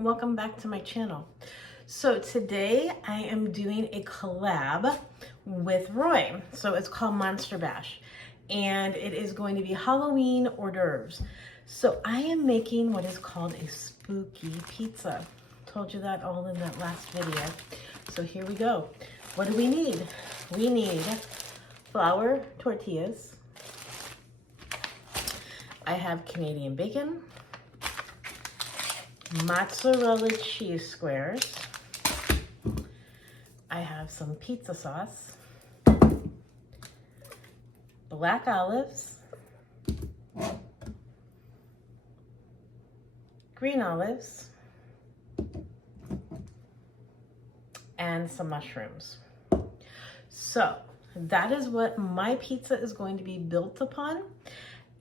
welcome back to my channel. So today I am doing a collab with Roy. So it's called Monster Bash and it is going to be Halloween hors d'oeuvres. So I am making what is called a spooky pizza. Told you that all in that last video. So here we go. What do we need? We need flour tortillas. I have Canadian bacon, mozzarella cheese squares. I have some pizza sauce, black olives, green olives, and some mushrooms. So that is what my pizza is going to be built upon.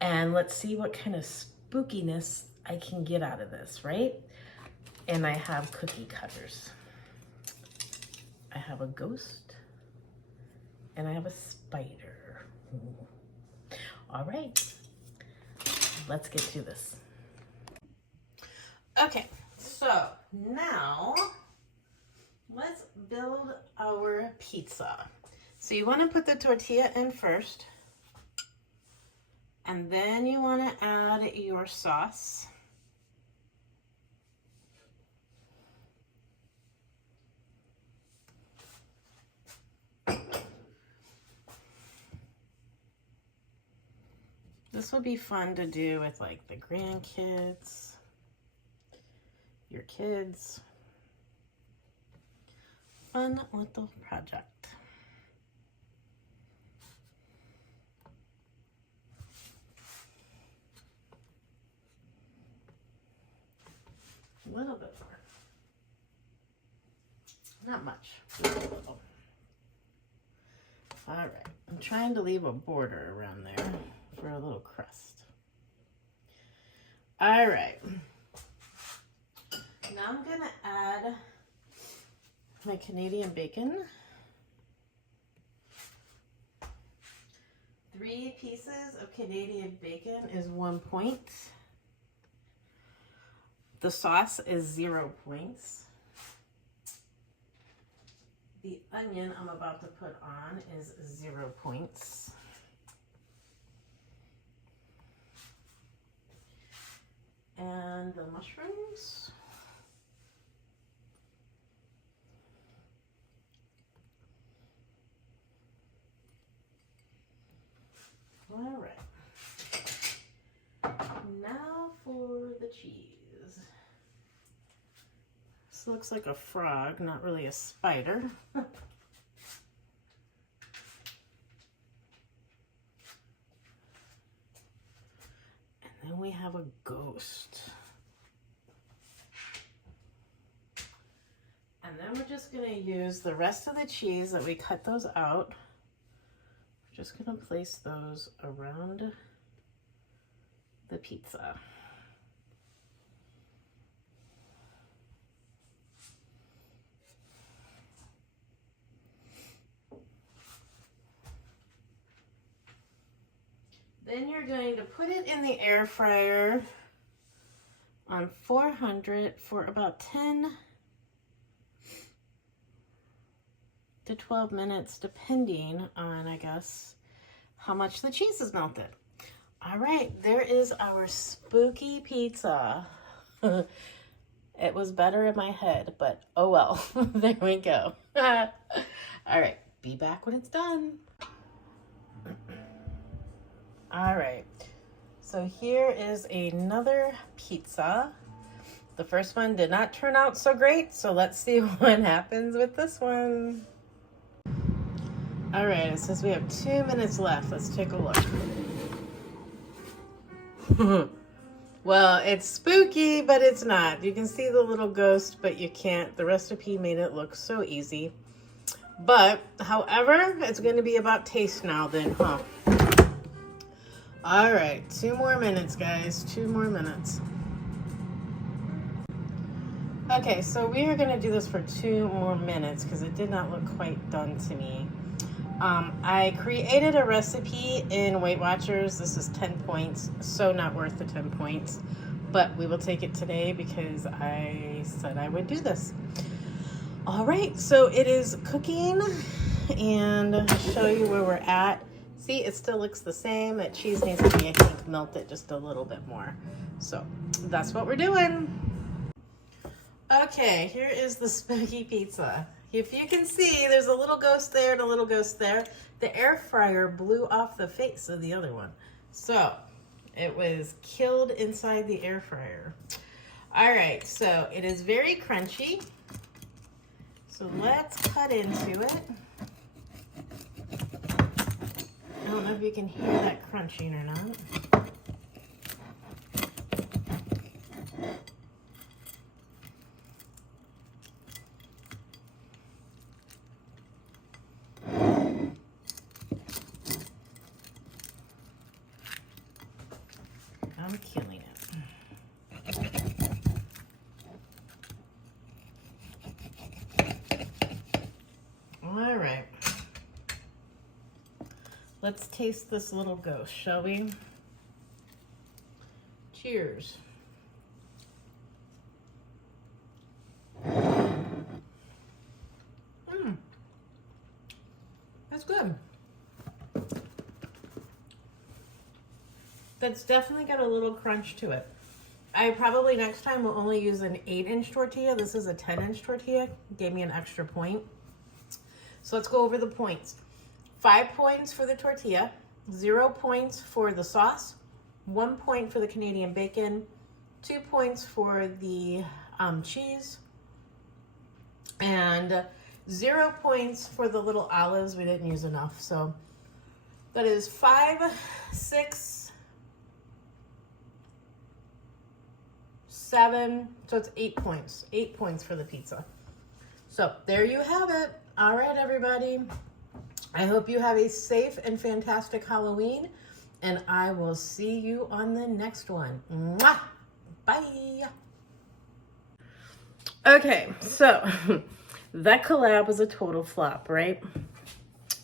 And let's see what kind of spookiness I can get out of this, right? And I have cookie cutters. I have a ghost and I have a spider. Ooh. All right, let's get to this. Okay, so now let's build our pizza. So you want to put the tortilla in first. And then you want to add your sauce. This will be fun to do with like the grandkids, your kids. Fun little project. A little bit more. Not much. Just a little. All right. I'm trying to leave a border around there for a little crust. All right. Now I'm going to add my Canadian bacon. 3 pieces of Canadian bacon is 1 point. The sauce is 0 points. The onion I'm about to put on is 0 points. And the mushrooms. All right. Now for the cheese. This looks like a frog, not really a spider. And then we have a ghost. And then we're just going to use the rest of the cheese that we cut those out. We're just going to place those around the pizza. Then you're going to put it in the air fryer on 400 for about 10 to 12 minutes, depending on, I guess, how much the cheese is melted. All right, there is our spooky pizza. It was better in my head, but oh well. There we go. All right, be back when it's done. All right, so here is another pizza. The first one did not turn out so great, so let's see what happens with this one. All right, it says we have 2 minutes left. Let's take a look. Well, it's spooky, but it's not. You can see the little ghost, but you can't. The recipe made it look so easy. But, however, it's going to be about taste now then, huh? All right, 2 more minutes, guys. 2 more minutes. Okay, so we are going to do this for 2 more minutes because it did not look quite done to me. I created a recipe in Weight Watchers. This is 10 points, so not worth the 10 points. but we will take it today because I said I would do this. All right, so it is cooking, and I'll show you where we're at. See, it still looks the same. That cheese needs to be, I think, melted just a little bit more. So that's what we're doing. Okay, here is the spooky pizza. If you can see, there's a little ghost there and a little ghost there. The air fryer blew off the face of the other one. So it was killed inside the air fryer. All right, so it is very crunchy. So let's cut into it. I don't know if you can hear that crunching or not. I'm killing it. All right. Let's taste this little ghost, shall we? Cheers. That's good. That's definitely got a little crunch to it. I probably next time will only use an 8-inch tortilla. This is a 10-inch tortilla. Gave me an extra point. So let's go over the points. 5 points for the tortilla, 0 points for the sauce, 1 point for the Canadian bacon, 2 points for the cheese, and 0 points for the little olives. We didn't use enough. So that is 5, 6, 7, so it's 8 points. 8 points for the pizza. So there you have it. All right, everybody. I hope you have a safe and fantastic Halloween, and I will see you on the next one. Mwah! Bye. Okay, so that collab was a total flop, right?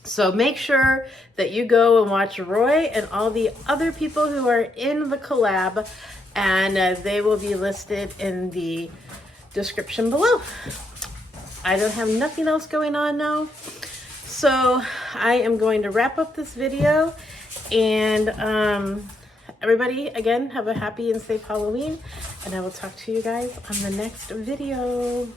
So make sure that you go and watch Roy and all the other people who are in the collab, and they will be listed in the description below. I don't have nothing else going on now. So I am going to wrap up this video, and everybody, again, have a happy and safe Halloween, and I will talk to you guys on the next video.